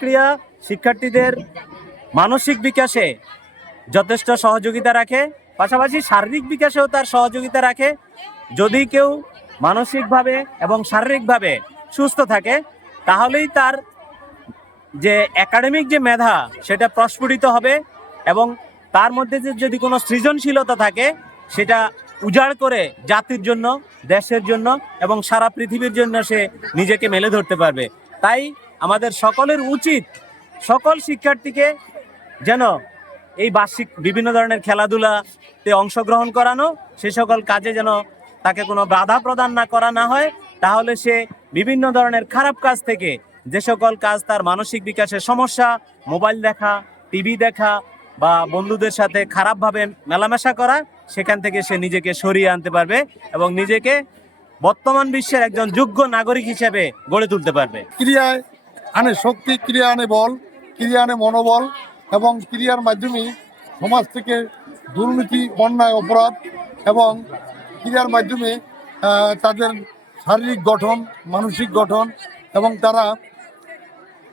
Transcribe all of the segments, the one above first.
ক্রিয়া শিক্ষার্থীদের মানসিক বিকাশে যথেষ্ট সহযোগিতা রাখে, পাশাপাশি শারীরিক বিকাশেও তার সহযোগিতা রাখে। যদি কেউ মানসিকভাবে এবং শারীরিকভাবে সুস্থ থাকে, তাহলেই তার যে একাডেমিক যে মেধা, সেটা প্রস্ফুটিত হবে এবং তার মধ্যে যে যদি কোনো সৃজনশীলতা থাকে, সেটা উজাড় করে জাতির জন্য, দেশের জন্য এবং সারা পৃথিবীর জন্য সে নিজেকে মেলে ধরতে পারবে। তাই আমাদের সকলের উচিত সকল শিক্ষার্থীকে যেন এই বার্ষিক বিভিন্ন ধরনের খেলাধুলাতে অংশগ্রহণ করানো, সে সকল কাজে যেন তাকে কোনো বাধা প্রদান না করা না হয়, তাহলে সে বিভিন্ন ধরনের খারাপ কাজ থেকে যে সকল কাজ তার মানসিক বিকাশের সমস্যা, মোবাইল দেখা, টিভি দেখা বা বন্ধুদের সাথে খারাপভাবে মেলামেশা করা, সেখান থেকে সে নিজেকে সরিয়ে আনতে পারবে এবং নিজেকে বর্তমান বিশ্বের একজন যোগ্য নাগরিক হিসেবে গড়ে তুলতে পারবে। ক্রিয়ায় আনে শক্তি, ক্রিয়া আনে বল, ক্রিয়া আনে মনোবল এবং ক্রিয়ার মাধ্যমে সমাজ থেকে দুর্নীতি, অন্যায়, অপরাধ এবং ক্রিয়ার মাধ্যমে তাদের শারীরিক গঠন, মানসিক গঠন এবং তারা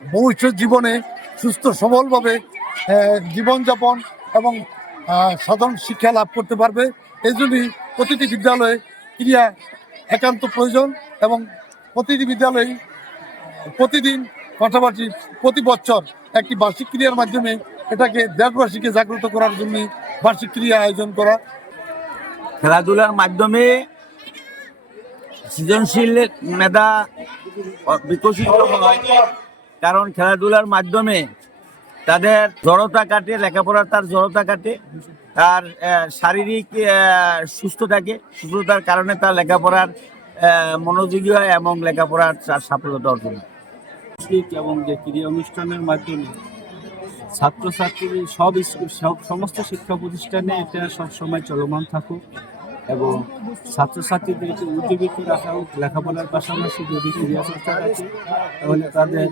ভবিষ্যৎ জীবনে সুস্থ, সবলভাবে জীবনযাপন এবং সাধারণ শিক্ষা লাভ করতে পারবে। এই জন্যই প্রতিটি বিদ্যালয়ে ক্রিয়া একান্ত প্রয়োজন এবং প্রতিটি বিদ্যালয়ে প্রতিদিন পাশাপাশি প্রতি বছর একটি বার্ষিক ক্রিয়ার মাধ্যমে এটাকে দেশবাসীকে জাগ্রত করার জন্য বার্ষিক ক্রিয়া আয়োজন করা খেলাধুলার মাধ্যমে সৃজনশীল মেধা বিকশিত হয়, কারণ খেলাধুলার মাধ্যমে তাদের জড়তা কাটে, লেখাপড়ার তার জড়তা কাটে, তার শারীরিক সুস্থ থাকে, সুস্থতার কারণে তার লেখাপড়ার মনোযোগী হয় এবং লেখাপড়ার তার সাফল্যতা অর্জন হয়। সাংস্কৃতিক এবং যে ক্রীড়া অনুষ্ঠানের মাধ্যমে ছাত্রছাত্রী সব স্কুল, সব সমস্ত শিক্ষা প্রতিষ্ঠানে এটা সবসময় চলমান থাকুক এবং ছাত্রছাত্রীদেরকে উদ্যোগিত রাখা হোক, লেখাপড়ার পাশাপাশি যদি ক্রীড়া চর্চা রাখে তাহলে তাদের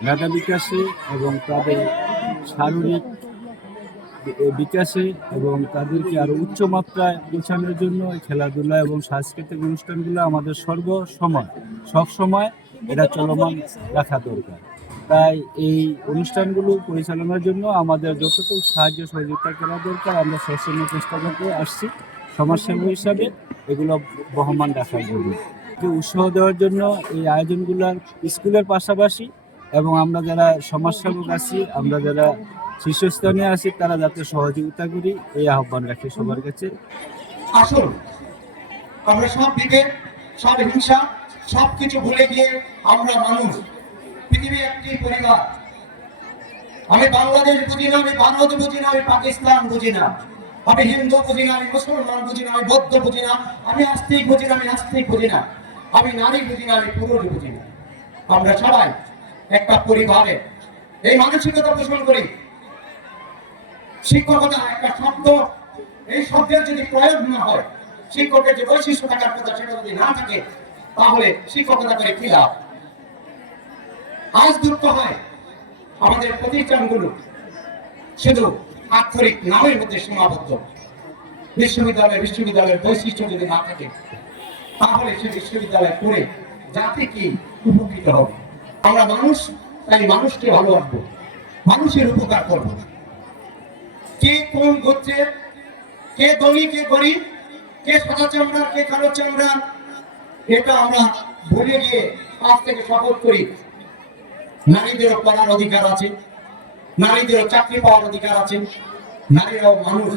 মেধা বিকাশে এবং তাদের শারীরিক বিকাশে এবং তাদেরকে আরও উচ্চ মাত্রায় পৌঁছানোর জন্য খেলাধুলা এবং সাংস্কৃতিক অনুষ্ঠানগুলো আমাদের সর্বসময় সব সময় এটা চলমান রাখা দরকার। তাই এই অনুষ্ঠানগুলো পরিচালনার জন্য আমাদের যতটুকু সাহায্য সহযোগিতা করা দরকার, আমরা সবসময় চেষ্টা করতে আসছি সমাজসেবী হিসাবে। এগুলো বহমান রাখার জন্য উৎসাহ দেওয়ার জন্য এই আয়োজনগুলোর স্কুলের পাশাপাশি এবং আমরা যারা সমাজসেবক আছি, আমরা যারা শীর্ষস্থানে আছি, তারা যাতে সহযোগিতা করি, এই আহ্বান রাখি সবার কাছে। আসুন, আমরা সব বিভেদ সব হিংসা সব কিছু ভুলে গিয়ে আমরা মানুষ। পৃথিবী একটি পরিবার। আমি বাংলাদেশ বুঝি না, আমি ভারত বুঝি না, আমি পাকিস্তান বুঝি না। আমি হিন্দু বুঝি না, আমি মুসলমান বুঝি না, আমি বৌদ্ধ বুঝি না, আমি আস্তিক বুঝি না, আমি নাস্তিক বুঝি না। আমি নারী বুঝি না, আমি পুরুষ বুঝি না। আমরা সবাই একটা পরিবারে। এই মানসিকতা পোষণ করি। শিক্ষকতা একটা শব্দ। এই শব্দের যদি প্রয়োগ না হয়, শিক্ষকের যে বৈশিষ্ট্য থাকার কথা সেটা যদি না থাকে তাহলে শিক্ষকতা করে কি লাভ? আজ দুঃখ হয় আমাদের প্রতিষ্ঠানগুলো শুধু আক্ষরিক নামের মধ্যে সীমাবদ্ধ। বিশ্ববিদ্যালয়, বিশ্ববিদ্যালয়ের বৈশিষ্ট্য যদি না থাকে, তাহলে সে বিশ্ববিদ্যালয় পড়ে জাতি কি উপকৃত হবে। আমরা মানুষ, তাই মানুষকে ভালোবাসবো, মানুষের উপকার করব। কে কোন গোত্রের, কে ধনী, কে গরিব, কে সাদা চামড়া, কে কালো চামড়া এটা আমরা ভুলে গিয়ে আজ থেকে শপথ করি। নারীদেরও পড়ার অধিকার আছে, নারীদেরও চাকরি পাওয়ার অধিকার আছে, নারীরাও মানুষ।